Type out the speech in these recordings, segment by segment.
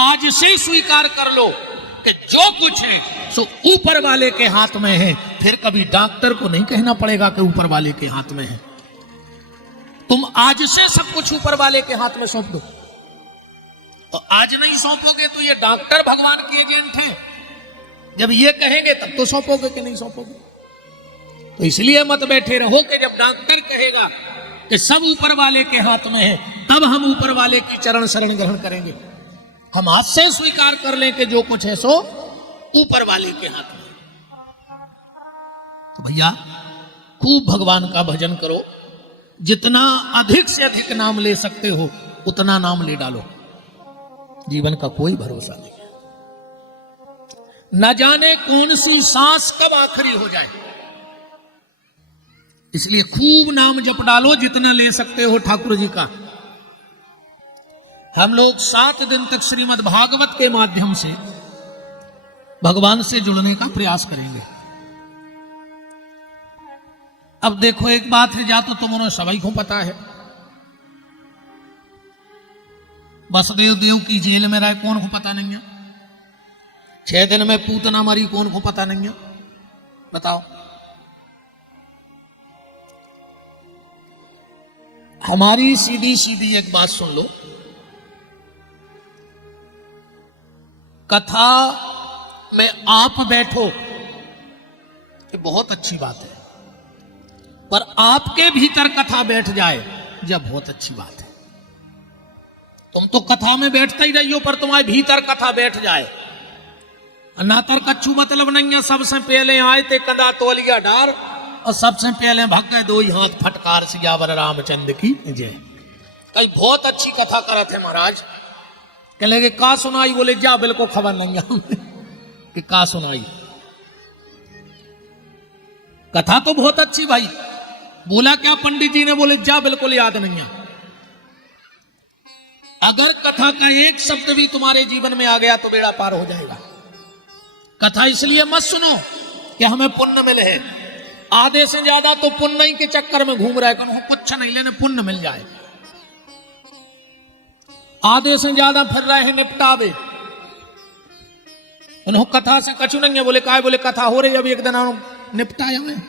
आज से स्वीकार कर लो कि जो कुछ है सो ऊपर वाले के हाथ में है। फिर कभी डॉक्टर को नहीं कहना पड़ेगा कि ऊपर वाले के हाथ में है। तुम आज से सब कुछ ऊपर वाले के हाथ में सौंप दो। तो आज नहीं सौंपोगे तो ये डॉक्टर भगवान की एजेंट हैं। जब ये कहेंगे तब तो सौंपोगे कि नहीं सौंपोगे। तो इसलिए मत बैठे रहो कि जब डॉक्टर कहेगा कि सब ऊपर वाले के हाथ में है तब हम ऊपर वाले की चरण शरण ग्रहण करेंगे। हम आज से स्वीकार कर लें कि जो कुछ है सो ऊपर वाले के हाथ में। तो भैया खूब भगवान का भजन करो। जितना अधिक से अधिक नाम ले सकते हो उतना नाम ले डालो। जीवन का कोई भरोसा नहीं है। न जाने कौन सी सांस कब आखिरी हो जाए, इसलिए खूब नाम जप डालो जितना ले सकते हो ठाकुर जी का। हम लोग 7 दिन तक श्रीमद् भागवत के माध्यम से भगवान से जुड़ने का प्रयास करेंगे। अब देखो एक बात है, जा तो तुम सभी को पता है, वसुदेव देव की जेल में रहे कौन को पता नहीं है। 6 दिन में पूतना मरी कौन को पता नहीं है। बताओ। हमारी सीधी सीधी एक बात सुन लो। कथा में आप बैठो ये बहुत अच्छी बात है, पर आपके भीतर कथा बैठ जाए जब बहुत अच्छी बात है। तुम तो कथा में बैठते ही रहियो पर तुम्हारे भीतर कथा बैठ जाए। नातर कच्छू मतलब नहीं है। सबसे पहले आए थे कंधा तोलिया डार और सबसे पहले भग गए 2 हाथ फटकार सियावर रामचंद्र की जय। कई बहुत अच्छी कथा करते हैं महाराज। कह लगे का सुनाई, बोले जा बिल्कुल खबर नहीं है कि का सुनाई। कथा तो बहुत अच्छी भाई। बोला क्या पंडित जी ने, बोले जा बिल्कुल याद नहीं है। अगर कथा का एक शब्द भी तुम्हारे जीवन में आ गया तो बेड़ा पार हो जाएगा। कथा इसलिए मत सुनो कि हमें पुण्य मिले है। आधे से ज्यादा तो पुण्य ही के चक्कर में घूम रहा है कि कुछ नहीं लेने पुण्य मिल जाए। आधे से ज्यादा फिर रहे हैं निपटावे। उन्होंने कथा से कछु नहीं है। बोले काय, बोले कथा हो रही, अब एक दिन निपटाए हमें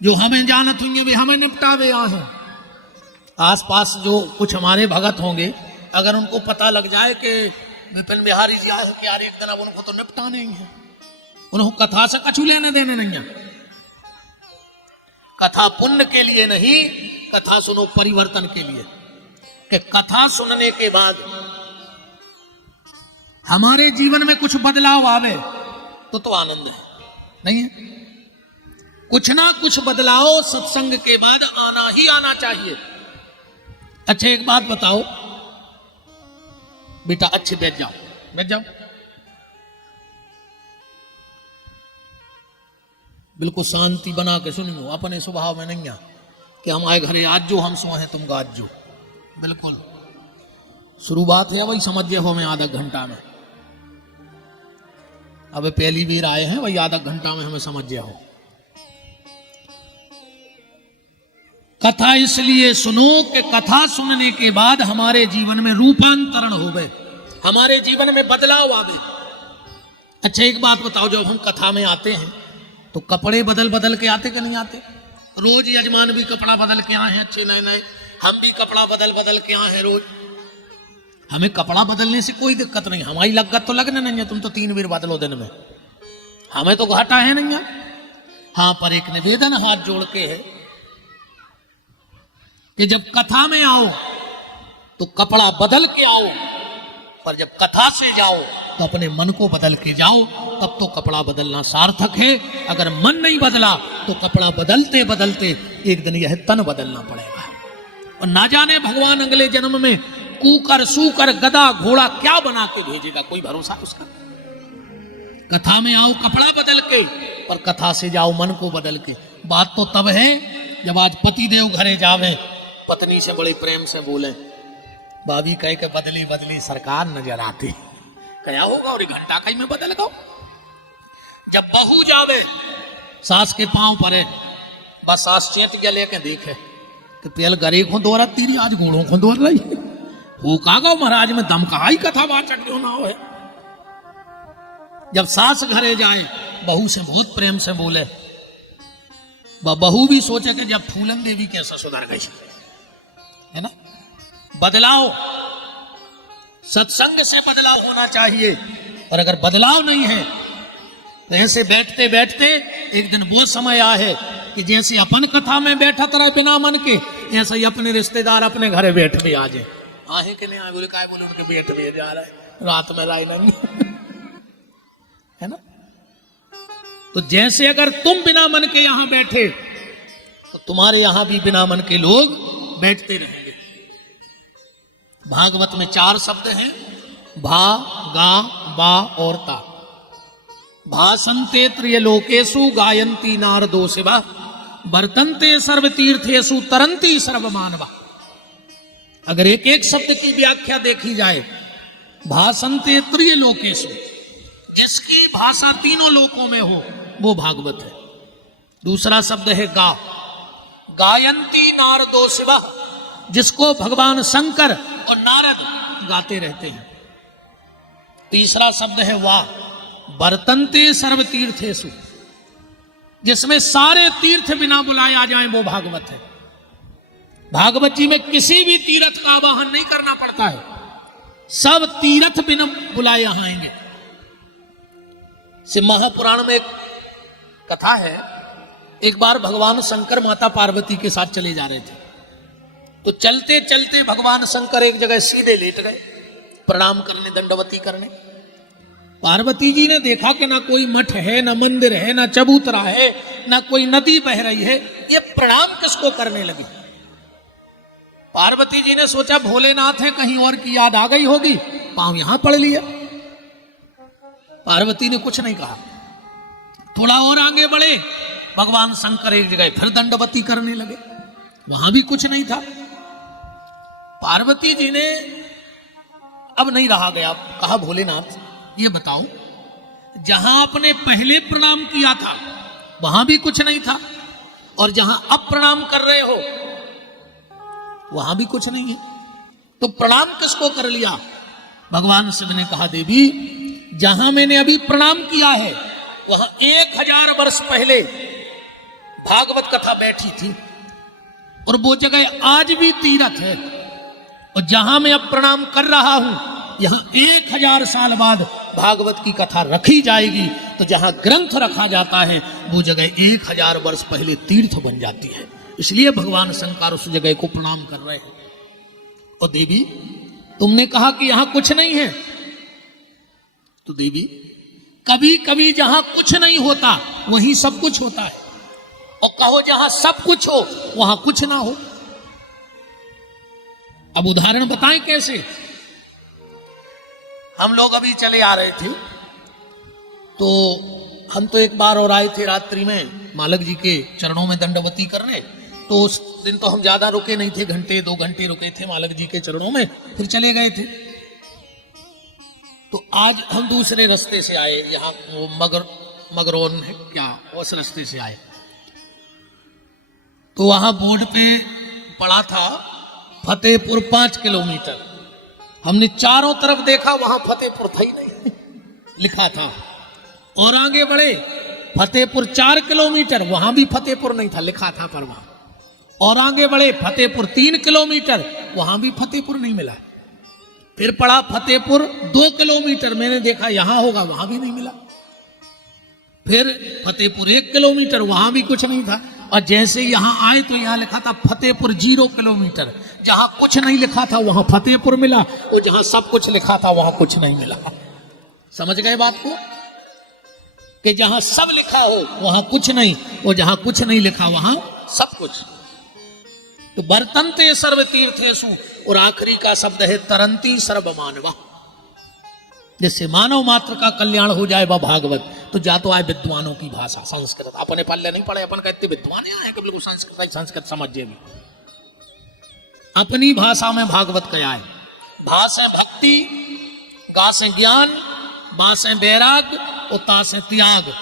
जो हमें जानत होंगे भी हमें निपटावे। यहाँ आस पास जो कुछ हमारे भगत होंगे, अगर उनको पता लग जाए कि विपिन बिहारी जी आए कि यार एक दिन अब उनको तो निपटाने ही है, उन्होंने कथा से कछु लेने देने नहीं है। कथा पुण्य के लिए नहीं, कथा सुनो परिवर्तन के लिए। कि कथा सुनने के बाद हमारे जीवन में कुछ बदलाव आवे तो आनंद है, नहीं है? कुछ ना कुछ बदलाव सत्संग के बाद आना ही आना चाहिए। अच्छा एक बात बताओ बेटा, अच्छे बैठ जाओ, बैठ जाओ। बिल्कुल शांति बना के सुनियो। अपने स्वभाव में नहीं है कि हमारे घरे आज जो हम सो हैं तुम गाज जो। बिल्कुल शुरुआत है वही समझिए हो में आधा घंटा में। अब पहली बार आए हैं वही आधा घंटा में हमें समझिए हो। कथा इसलिए सुनो कि कथा सुनने के बाद हमारे जीवन में रूपांतरण हो गए, हमारे जीवन में बदलाव आवे। अच्छा एक बात बताओ, जब हम कथा में आते हैं तो कपड़े बदल बदल के आते कि नहीं आते? रोज यजमान भी कपड़ा बदल के आए हैं अच्छे नए नए, हम भी कपड़ा बदल बदल के आए हैं रोज। हमें कपड़ा बदलने से कोई दिक्कत नहीं, हमारी लगत तो लगने नहीं है। तुम तो 3 बार बदलो दिन में, हमें तो घाटा है नहीं है। हाँ पर एक निवेदन हाथ जोड़ के है कि जब कथा में आओ तो कपड़ा बदल के आओ, पर जब कथा से जाओ तो अपने मन को बदल के जाओ, तब तो कपड़ा बदलना सार्थक है। अगर मन नहीं बदला तो कपड़ा बदलते बदलते एक दिन यह तन बदलना पड़ेगा। और ना जाने भगवान अगले जन्म में कूकर सूकर गधा घोड़ा क्या बना के भेजेगा, कोई भरोसा उसका। कथा में आओ कपड़ा बदल के, पर कथा से जाओ मन को बदल के। बात तो तब है जब आज पति देव घरे जावे, पत्नी से बड़े प्रेम से बोले, भाभी कह के बदली बदली सरकार नजर आती, क्या होगा और घंटा कहीं में बदल गो। जब बहू जावे सास के पांव परे, बस सास चेत गया लेके देखे कि पेल गरे को दोरा तीरी आज घोड़ों को दोर रही, फूका गो महाराज में दम कहा ही कथा वाचक क्यों ना हो। जब सास घरे जाए बहू से बहुत प्रेम से बोले, बहू भी सोचे कि जब फूलन देवी कैसा सुधर गई है ना। बदलाव सत्संग से बदलाव होना चाहिए, और अगर बदलाव नहीं है तो ऐसे बैठते बैठते एक दिन वो समय आ है कि जैसे अपन कथा में बैठा तरह बिना मन के, ऐसा ही अपने रिश्तेदार अपने घरे बैठ भी आ जाए। आहे कि नहीं आए, बोले काय बोले उनके बैठ भी जा रहा है रात में राय नंग है ना। तो जैसे अगर तुम बिना मन के यहां बैठे तो तुम्हारे यहां भी बिना मन के लोग बैठते रहेंगे। भागवत में 4 शब्द हैं, भा, गा, बा और ता। भासन्ते त्रियलोकेषु गायन्ति नारदो शिवा, वर्तन्ते सर्वतीर्थेषु तरन्ति सर्वमानवा। अगर एक एक शब्द की व्याख्या देखी जाए, भासन्ते त्रियलोकेषु, जिसकी भाषा तीनों लोकों में हो वो भागवत है। दूसरा शब्द है गा, गायन्ति नारदो शिवा, जिसको भगवान शंकर और नारद गाते रहते हैं। तीसरा शब्द है वा, वर्तन्ते सर्वतीर्थेषु, जिसमें सारे तीर्थ बिना बुलाए आ जाएं वो भागवत है। भागवत जी में किसी भी तीर्थ का आवाहन नहीं करना पड़ता है, सब तीर्थ बिना बुलाए यहां आएंगे। शिव महापुराण में एक कथा है, एक बार भगवान शंकर माता पार्वती के साथ चले जा रहे थे, तो चलते चलते भगवान शंकर एक जगह सीधे लेट गए प्रणाम करने, दंडवती करने। पार्वती जी ने देखा कि ना कोई मठ है, ना मंदिर है, ना चबूतरा है, ना कोई नदी बह रही है, ये प्रणाम किसको करने लगी। पार्वती जी ने सोचा भोलेनाथ है, कहीं और की याद आ गई होगी, पांव यहां पड़ लिया। पार्वती ने कुछ नहीं कहा। थोड़ा और आगे बढ़े, भगवान शंकर एक जगह फिर दंडवती करने लगे, वहां भी कुछ नहीं था। पार्वती जी ने अब नहीं रहा गया, कहा भोलेनाथ ये बताओ, जहां आपने पहले प्रणाम किया था वहां भी कुछ नहीं था, और जहां अब प्रणाम कर रहे हो वहां भी कुछ नहीं है, तो प्रणाम किसको कर लिया। भगवान शिव ने कहा देवी, जहां मैंने अभी प्रणाम किया है वहां 1000 वर्ष पहले भागवत कथा बैठी थी, और वो जगह आज भी तीर्थ है, और जहां मैं अब प्रणाम कर रहा हूं यहां 1000 साल बाद भागवत की कथा रखी जाएगी, तो जहां ग्रंथ रखा जाता है वो जगह 1000 वर्ष पहले तीर्थ बन जाती है। इसलिए भगवान शंकर उस जगह को प्रणाम कर रहे हैं। और देवी तुमने कहा कि यहां कुछ नहीं है, तो देवी कभी कभी जहां कुछ नहीं होता वहीं सब कुछ होता है, और कहो जहां सब कुछ हो वहां कुछ ना हो। अब उदाहरण बताएं कैसे। हम लोग अभी चले आ रहे थे, तो हम तो एक बार और आए थे रात्रि में मालक जी के चरणों में दंडवती करने, तो उस दिन तो हम ज्यादा रुके नहीं थे, 1-2 घंटे रुके थे मालक जी के चरणों में, फिर चले गए थे। तो आज हम दूसरे रास्ते से आए, यहाँ वो मगरोन है क्या, उस रास्ते से आए, तो वहां बोर्ड पे पड़ा था फतेहपुर 5 किलोमीटर। हमने चारों तरफ देखा, वहां फतेहपुर था ही नहीं लिखा था, और आगे बढ़े फतेहपुर 4 किलोमीटर, वहां भी फतेहपुर नहीं था लिखा था पर वहां, और आगे बढ़े फतेहपुर 3 किलोमीटर, वहां भी फतेहपुर नहीं मिला। फिर पड़ा फतेहपुर 2 किलोमीटर, मैंने देखा यहां होगा, वहां भी नहीं मिला। फिर फतेहपुर 1 किलोमीटर, वहां भी कुछ नहीं था, और जैसे यहां आए तो यहां लिखा था फतेहपुर 0 किलोमीटर। जहां कुछ नहीं लिखा था वहां फतेहपुर मिला, और जहां सब कुछ लिखा था वहां कुछ नहीं मिला। समझ गए बात को, कि जहां सब लिखा हो वहां कुछ नहीं, और जहां कुछ नहीं लिखा वहां सब कुछ। तो वर्तन्ते सर्वतीर्थेषु, और आखिरी का शब्द है तरन्ति सर्वमानवा, जिससे मानव मात्र का कल्याण हो जाए वह भागवत। तो जा तो आए विद्वानों की भाषा संस्कृत, अपने पल्ले नहीं पड़े, अपन कहते विद्वान आए कि बिल्कुल संस्कृत समझिए भी, अपनी भाषा में भागवत क्या है। भा से भक्ति, गा से ज्ञान, बा से बैराग, और ता से त्याग।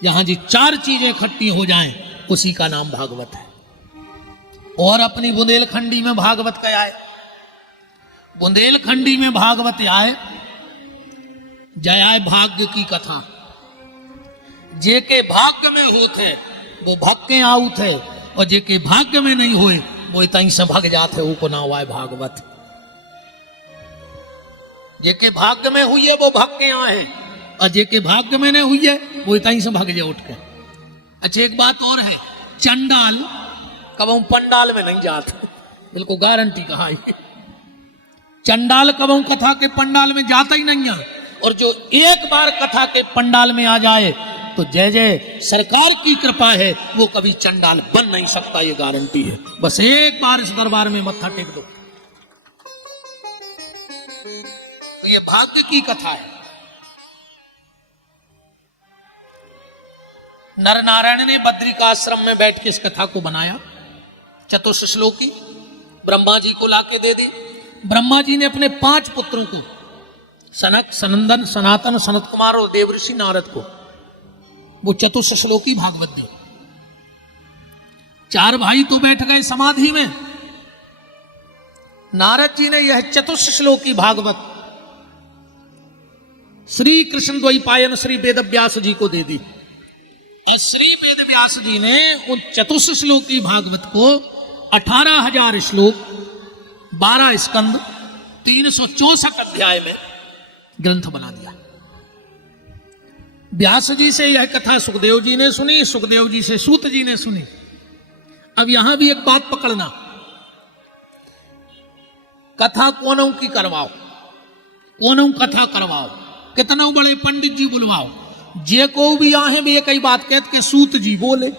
यहां जी 4 चीजें इकट्ठी हो जाएं उसी का नाम भागवत है। और अपनी बुंदेलखंडी में भागवत क्या है, बुंदेलखंडी में भागवत आए, जय आए भाग्य की कथा। जे के भाग्य में होते वो भग के आऊ थे, और जे के भाग्य में नहीं हुए वो इतनी से भग जाते, वो को ना हुआ है भागवत। जे के भाग्य में हुई है वो भग के आए, और जे के भाग्य में नहीं हुई है वो इतनी से भग जाए उठ के। अच्छा एक बात और है, चंडाल कबहू पंडाल में नहीं जाते, बिल्कुल गारंटी कहा है। चंडाल कबहू कथा के पंडाल में जाता ही नहीं है, और जो एक बार कथा के पंडाल में आ जाए तो जय जय सरकार की कृपा है, वो कभी चंडाल बन नहीं सकता, ये गारंटी है। बस एक बार इस दरबार में मत्था टेक दो। तो ये भाग्य की कथा है। नर नारायण ने बद्री का आश्रम में बैठ के इस कथा को बनाया। चतुर्थ श्लोकी ब्रह्मा जी को लाके दे दी। ब्रह्मा जी ने अपने 5 पुत्रों को, सनक, सनंदन, सनातन, सनत कुमार और देवऋषि नारद को वो चतुर्थ श्लोकी भागवत दी। 4 भाई तो बैठ गए समाधि में, नारद जी ने यह चतुर्थ श्लोकी भागवत श्री कृष्ण द्वैपायन श्री वेद व्यास जी को दे दी। और श्री वेद व्यास जी ने उन चतुर्थ श्लोकी भागवत को 18,000 श्लोक, 12 स्कंद, 364 अध्याय में ग्रंथ बना दिया। व्यास जी से यह कथा सुखदेव जी ने सुनी, सुखदेव जी से सूत जी ने सुनी। अब यहां भी एक बात पकड़ना, कथा कोनों की करवाओ, कोनों कथा करवाओ, कितनों बड़े पंडित जी बुलवाओ, जे को भी आहे भी एक ही बात कहते कि सूत जी बोले,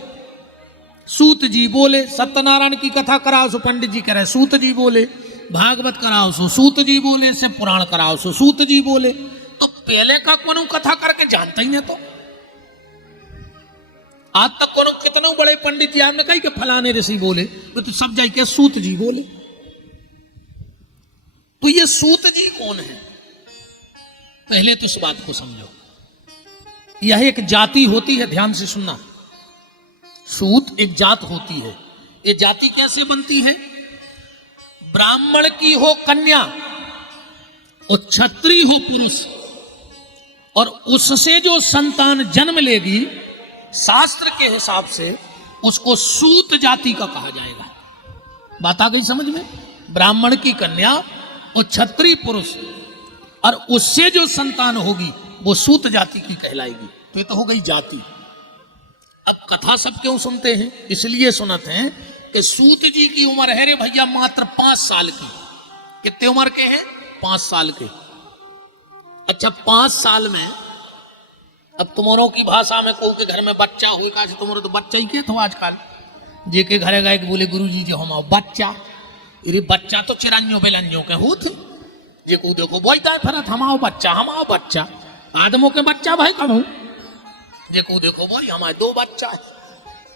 सूत जी बोले। सत्यनारायण की कथा कराओ सो पंडित जी कह रहे सूत जी बोले, भागवत कराओ सो सूत जी बोले, से पुराण कराओ सो सूत जी बोले। तो पहले का कोनो कथा करके जानता ही नहीं। तो आज तक कोनो कितने बड़े पंडित जी आपने कही कि फलाने ऋषि बोले, तो सब जाए के सूत जी बोले। तो ये सूत जी कौन है, पहले तो इस बात को समझो। यह एक जाति होती है, ध्यान से सुनना। सूत एक जात होती है। ये जाति कैसे बनती है? ब्राह्मण की हो कन्या और क्षत्रिय हो पुरुष, और उससे जो संतान जन्म लेगी शास्त्र के हिसाब से उसको सूत जाति का कहा जाएगा। बात आ गई समझ में? ब्राह्मण की कन्या और क्षत्रिय पुरुष, और उससे जो संतान होगी वो सूत जाति की कहलाएगी। तो ये तो हो गई जाति। अब कथा सब क्यों सुनते हैं? इसलिए सुनते हैं कि सूत जी की उम्र है रे भैया मात्र 5 साल की। कितने उम्र के हैं? 5 साल के। अच्छा 5 साल में, अब तुम्हारों की भाषा में कहूँ के घर में बच्चा होगा, तुम्हारे तो बच्चा ही के तो आजकल जे के घरे गए बोले गुरु जी जो हम बच्चा, अरे बच्चा तो 94 बेलंजों के हो थे, जे को देखो बोलता है फिर हमाओ बच्चा, हमाओ बच्चा। आदमों के बच्चा भाई कब हूं, जे को देखो भाई हमारे 2 बच्चा है,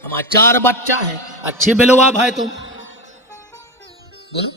हमारे 4 बच्चा है। अच्छे बेलवा भाई तुम बोलो।